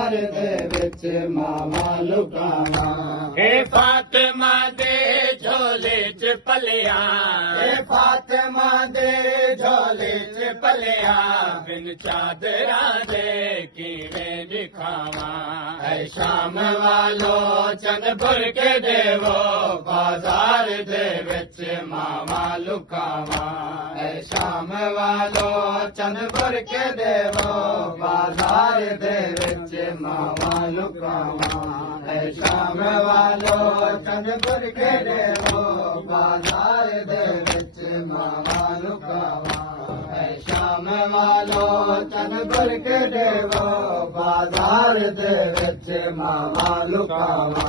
बाजार दे विच मावा लुकावा। हे फातिमा दे झोले च पलिया, हे फातिमा दे झोले च पलिया, बिन चादरा दे किवें दिखावा। ऐ शाम वालो चंदपुर के देवो बाजार दे विच मावा लुकावा। ऐ शाम वालो चंदपुर के देवो बाजार दे विच मावा लुकावा। ऐ शाम वालो चंदपुर के देवो बाजार दे विच मावा लुकावा। ऐ शाम वालो चंदपुर के देवो बाजार दे विच मावा लुकावा।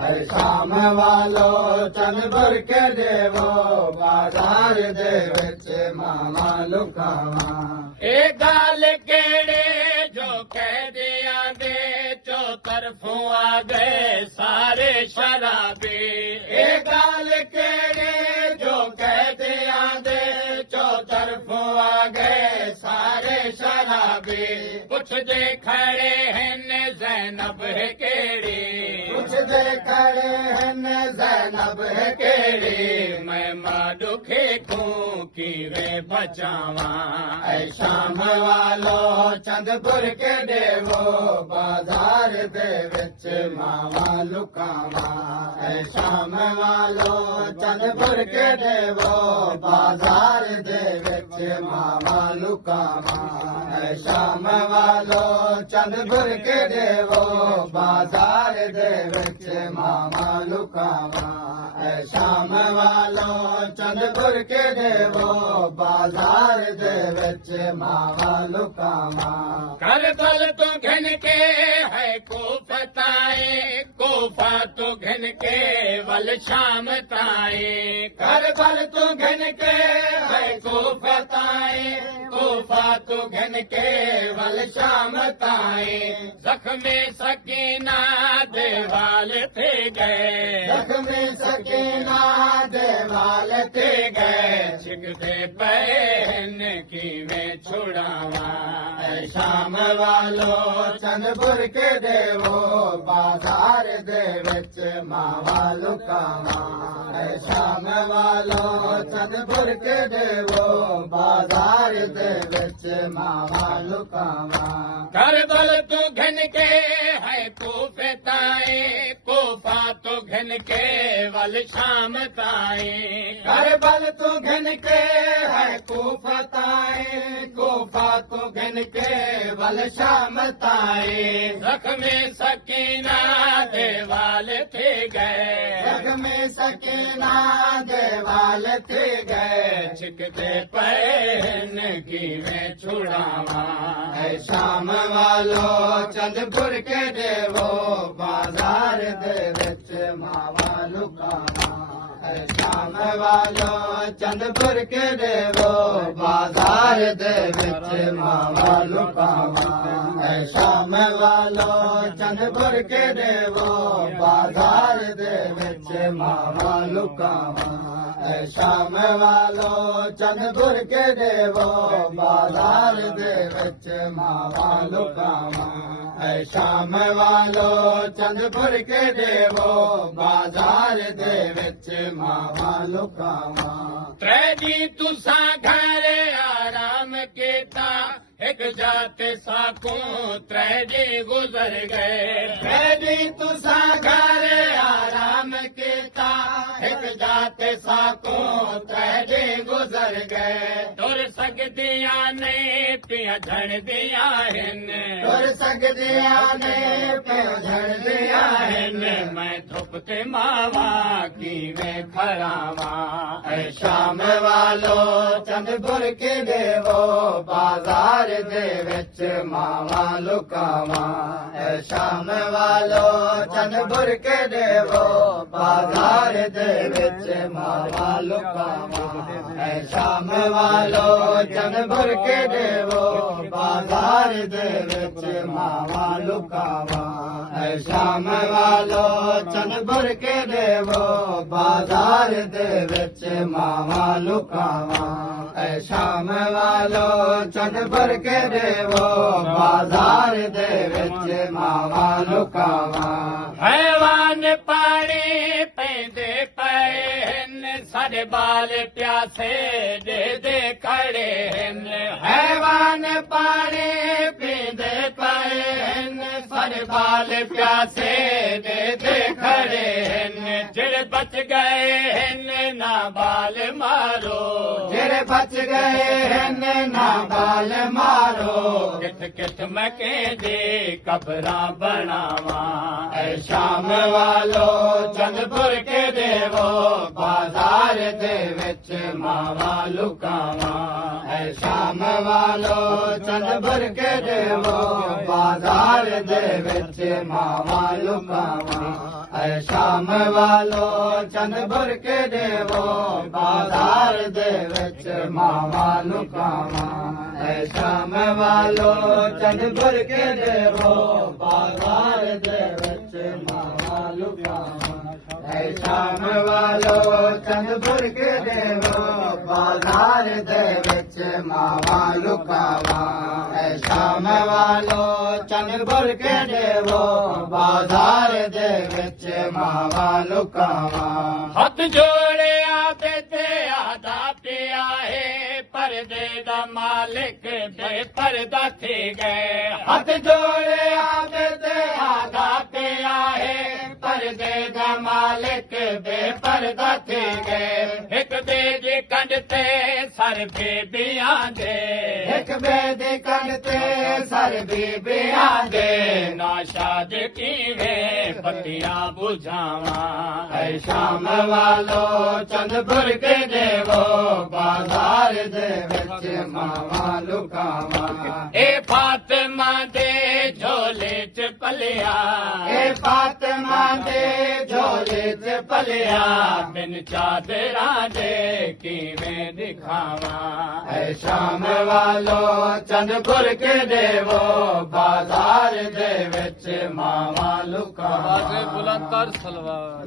ऐ शाम वालो चंदपुर के देवो बाजार दे विच मावा लुकावा। ए गाल केड़े जो कह दिया दे चो तरफों आ गए सारे शराबी। ए गाल केड़े जो कह दिया दे चो तरफों आ गए सारे शराबी। कुछ दे खड़े हैं ज़ैनब है केड़ी, कुछ दे खड़े हैं ज़ैनब है केड़ी। मैं मां दुखे खूं की वे बचावा। ऐ शाम वालो चंदपुर के देवो बाजार दे विच मावा लुकावा। ऐ शाम वालो चंदपुर के देवो बाजार दे विच मावा लुकावा। ऐ शाम वालो चंदपुर के देवो बाजार दे विच मावा लुकावा। ऐ शाम वालो चंदपुर के देवो बाजार दे विच मावा लुकावा। करबल तो घन के है कोफताए, कोफा तो घन के वल शाम ताए। करबल तो घन के है कोफताए, कोफा तो घन के वल शाम ताए। जख्मे सकीना देवाल थे गए, जख्मे सकीना देवाल थे गए। छिकते पहन की में छुड़ावा। ऐ शाम वालो चंदपुर के देवो बाजार दे विच मावा लुकावा। ऐ शाम वालो चंदपुर के देवो बाजार दे विच मावा लुकावा। करबल तो घन के है कोफताए, कोफा तो घन के वल शाम ताए। करबल तो घन के है कोफताए, कोफा तो घन के वल शाम ताए। जख्मे सकीना देवाल थे गए, जख्मे सकीना देवाल थे गए। छिकते पहन की में छुड़ावा। ऐ शाम वालो चंदपुर के देवो बाजार दे विच मावा लुकावा। ऐ शाम वालो चंदपुर के देवो बाजार दे विच मावा लुकावा। ऐ शाम वालो चंदपुर के देवो बाजार दे विच मावा लुकावा। ऐ शाम वालो चंदपुर के देवो बाजार दे विच मावा लुकावा। ऐ शाम वालो चंदपुर के देवो बाजार दे विच मावा लुकावा। त्रै तुसा घर आराम केता, एक जाते साकू त्रै गुजर गए। त्रै तुसा घर आराम केता, एक जाते साकू त्रै गुजर गए। तुर सकदिया ने पिया झड़ दिया हिन, तुर सकदिया ने पिया झड़ दिया हिन। मैं धुपते मावा की में खरावा। ऐ शाम वालो चंदपुर के देवो बाजार दे विच मावा लुकावा। ऐ शाम वालो चंदपुर के देवो बाजार दे विच ਵਿੱਚ ਮਾਵਾ ਲੁਕਾਵਾਂ ਐ ਸ਼ਾਮ ਵਾਲੋ ਚੰਨ ਭਰ ਕੇ ਦੇਵੋ ਬਾਜ਼ਾਰ ਦੇ ਵਿੱਚ ਮਾਵਾ ਲੁਕਾਵਾਂ ਐ ਸ਼ਾਮ ਵਾਲੋ ਚੰਨ ਭਰ ਕੇ ਦੇਵੋ ਬਾਜ਼ਾਰ ਦੇ ਵਿੱਚ ਮਾਵਾ ਲੁਕਾਵਾਂ ਐ ਸ਼ਾਮ ਵਾਲੋ ਚੰਨ ਭਰ ਕੇ ਦੇਵੋ ਬਾਜ਼ਾਰ ਦੇ ਵਿੱਚ ਮਾਵਾ ਲੁਕਾਵਾਂ ਹੈਵਾਨ ਪਾਣੀ ਪੈਂਦੇ ਪਏ ਹਨ ਸਾਡੇ ਬਾਲ ਪਿਆਸੇ ਦੇ ਖੜੇ ਹਨ ਹੈਵਾਨ ਪਾਣੀ ਪੀਂਦੇ ਪਏ ਹਨ ਸਾਡੇ ਬਾਲ ਪਿਆਸੇ ਦੇ ਖੜੇ ਹਨ ਜਿਹੜੇ ਬਚ ਗਏ ਹਨ ਨਾ ਬਾਲ ਮਾਰੋ ਜਿਹੜੇ ਬਚ ਗਏ ਹਨ ਨਾ ਬਾਲ ਮਾਰੋ ਕਿਤ ਕਿਤ ਮੈਂ ਕਹਿੰਦੇ ਕਬਰਾਂ ਬਣਾਵਾਂ ਐ ਸ਼ਾਮ ਵਾਲੋ ਚੰਦ ਭਰ ਕੇ ਦੇਵੋ ਬਾਜ਼ਾਰ ਦੇ ਵਿੱਚ ਮਾਵਾ ਲੁਕਾਵਾਂ ਐ ਸ਼ਾਮ ਵਾਲੋ ਚੰਦ ਭਰ ਕੇ ਦੇਵੋ ਬਾਜ਼ਾਰ ਦੇ ਵਿੱਚ ਮਾਵਾ ਲੁਕਾਵਾਂ ਐ ਸ਼ਾਮ ਵਾਲੋ ਚੰਦ ਭਰ ਕੇ ਦੇਵੋ ਬਾਜ਼ਾਰ ਦੇ ਵਿੱਚ ਮਾਵਾ ਲੁਕਾਵਾਂ ਐ ਸ਼ਾਮ ਵਾਲੋ ਚੰਦ ਭਰ ਕੇ ਦੇਵੋ ਬਾਜ਼ਾਰ ਦੇ ਵਿੱਚ ਮਾਵਾ ਲੁਕਾਵਾਂ ਐ ਸ਼ਾਮ ਵਾਲੋ ਚੰਦ ਭਰ ਕੇ ਦੇਵੋ ਬਾਜ਼ਾਰ ਦੇ ਵਿੱਚ ਮਾਵਾ ਲੁਕਾਵਾਂ ਐ ਸ਼ਾਮ ਵਾਲੋ ਚੰਦ ਭਰ ਕੇ ਦੇਵੋ ਬਾਜ਼ਾਰ ਦੇ ਵਿੱਚ ਮਾਵਾ ਲੁਕਾਵਾਂ ਹੱਥ ਜੋੜਿਆ ਤੇ ਆਦਾ ਪਿਆ ਹੈ ਪਰਦੇ ਦਾ ਮਾਲਿਕ ਬੇਪਰਦਾ ਥੀ ਗਏ ਹੱਥ ਜੋੜਿਆ ਤੇ ਆਦਾ ਪਿਆ ਹੈ ਪਰਦੇ ਦਾ ਮਾਲਿਕ ਬੇਪਰਦਾ ਥੀ ਗਏ ਇੱਕ ਬੇਦੀ ਕੰਡ ਤੇ ਸਰ ਬੀਬੀਆਂ ਦੇ ਇੱਕ ਬੇਦੀ ਕੰਡ ਤੇ ਸਰ ਬੀਬੀਆਂ ਦੇ ਨਾ ਸ਼ਾਦ ਕੀਵੇਂ ਪੱਤੀਆਂ ਬੁਝਾਵਾਂ ਐ ਸ਼ਾਮ ਵਾਲੋ ਚੰਦ ਭਰ ਕੇ ਦੇਵੋ ਬਾਜ਼ਾਰ ਦੇ ਵਿੱਚ ਮਾਵਾ ਲੁਕਾਵਾਂ ਇਹ ਫਾਤਿਮਾ ਦੇ ਝੋਲੇ ਚ ਪਲਿਆ ਇਹ ਫਾਤਿਮਾ ਦੇ ਝੋਲੇ ਚ ਪਲਿਆ ਬਿਨ ਚਾਦਰਾਂ ਦੇ ਕਿਵੇਂ ਦਿਖਾਵਾਂ ਐ ਸ਼ਾਮ ਵਾਲੋ ਚੰਦ ਭਰ ਕੇ ਦੇਵੋ ਬਾਜ਼ਾਰ ਦੇ ਵਿੱਚ ਮਾਵਾ ਲੁਕਾਵਾਂ ਬੁਲੰਦਰ ਸਲਵਾਰ